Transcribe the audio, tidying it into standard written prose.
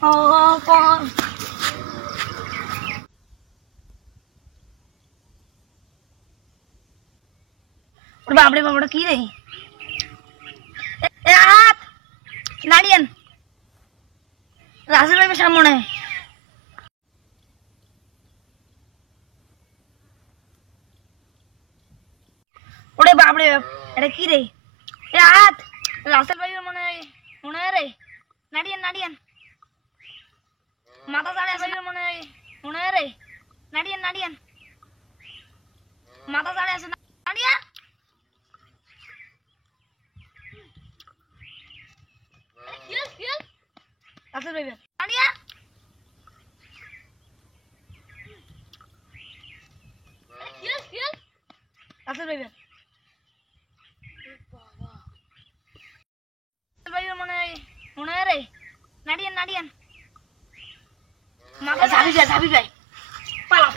con বাপরে বাবাটা কি রে হাত নাড়িয়েন রাসেল ভাইয়ের সামনে ওরে বাপরে এটা কি রে হাত রাসেল ভাইয়ের মনে রে নাড়িয়েন নাড়িয়েন মাথা চাড়ে আছে মনে রে নাড়িয়েন নাড়িয়েন মাথা চাড়ে আছে নাড়িয়া রাসেল ভাই নাড়িয়া রাসেল ভাই ভাইয়ের মনে রে নাড়িয়েন নাড়িয়েন মাথা চাবি যায় পালা